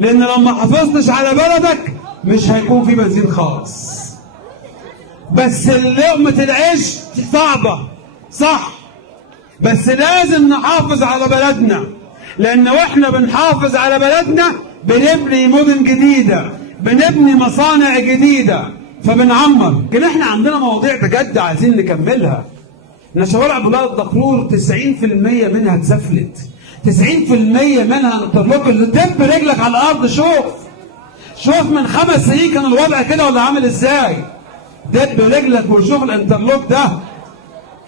لان لو ما حافظتش على بلدك مش هيكون في بنزين خالص. بس لقمة العيش صعبة صح، بس لازم نحافظ على بلدنا، لان واحنا بنحافظ على بلدنا بنبني مدن جديدة، بنبني مصانع جديدة، فبنعمر. لكن احنا عندنا مواضيع بجد عايزين نكملها. ان شوارع بلاد دكرور 90% منها اتسفلت، 90% منها انترلوك اللي تب رجلك على الارض. شوف من 5 سنين كان الوضع كده ولا عامل ازاي؟ دب رجلك وشوف الانترلوك ده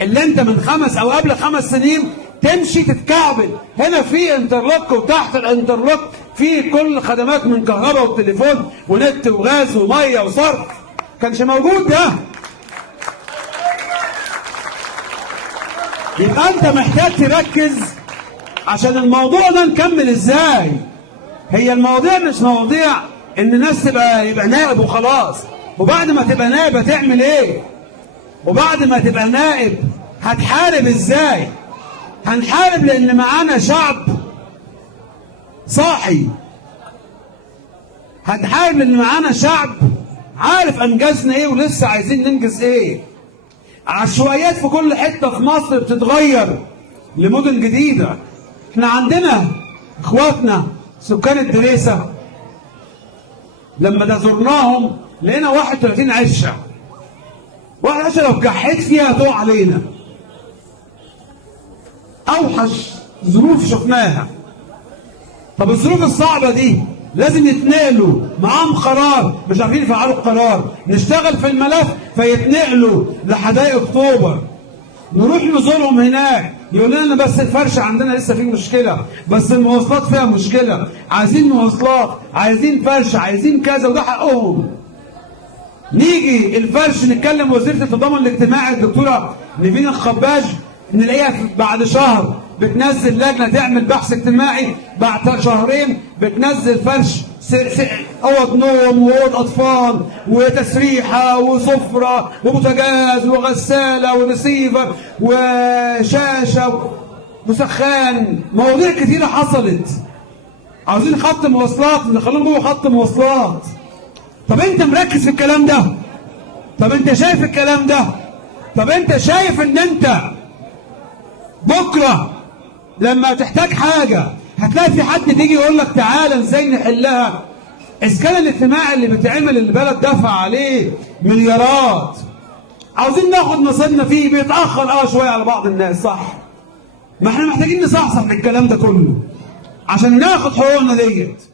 اللي انت من 5 او قبل 5 سنين تمشي تتكعبل. هنا في انترلوك، وتحت الانترلوك في كل خدمات من كهرباء وتليفون ونت وغاز وميه وصرف، كانش موجود ده. يبقى انت محتاج تركز عشان الموضوع ده نكمل ازاي. هي المواضيع مش مواضيع ان الناس يبقى نائب وخلاص، وبعد ما تبقى نائب هتعمل ايه؟ وبعد ما تبقى نائب هتحارب ازاي؟ هنحارب لان معانا شعب صاحي، هنحارب لان معانا شعب عارف انجزنا ايه ولسه عايزين ننجز ايه. عشوائيات في كل حته في مصر بتتغير لمدن جديده. احنا عندنا اخواتنا سكان الدريسه لما زرناهم لقينا 31 عشه. واحد عشه لو كحيت فيها هتقع علينا. اوحش ظروف شفناها. طب الظروف الصعبه دي لازم يتنقلوا معاهم قرار، مش عارفين يفعلوا القرار، نشتغل في الملف فيتنقلوا لحدائق اكتوبر، نروح نزورهم هناك يقول لنا بس الفرش عندنا لسه فيه مشكله، بس المواصلات فيها مشكله، عايزين مواصلات، عايزين فرش، عايزين كذا، وده حقهم. نيجي الفرش نتكلم وزيره التضامن الاجتماعي الدكتوره نيفين الخباج، نلاقيها بعد شهر بتنزل لجنه تعمل بحث اجتماعي، بعد شهرين بتنزل فرش اوض نوم واوض اطفال وتسريحه وسفره وبوتاجاز وغساله وريسيفر وشاشه وسخان. مواضيع كتيره حصلت. عاوزين خط مواصلات نخليهم جوه خط مواصلات. طب انت مركز في الكلام ده؟ طب انت شايف الكلام ده؟ طب انت شايف ان انت بكره لما تحتاج حاجه هتلاقي في حد تيجي يقول لك تعالى ازاي نحلها؟ الاسكان الاجتماعي اللي بيتعمل البلد دفع عليه مليارات، عاوزين ناخد نصيبنا فيه، بيتاخر شويه على بعض الناس صح. ما احنا محتاجين نصحصح الكلام ده كله عشان ناخد حقوقنا ديت.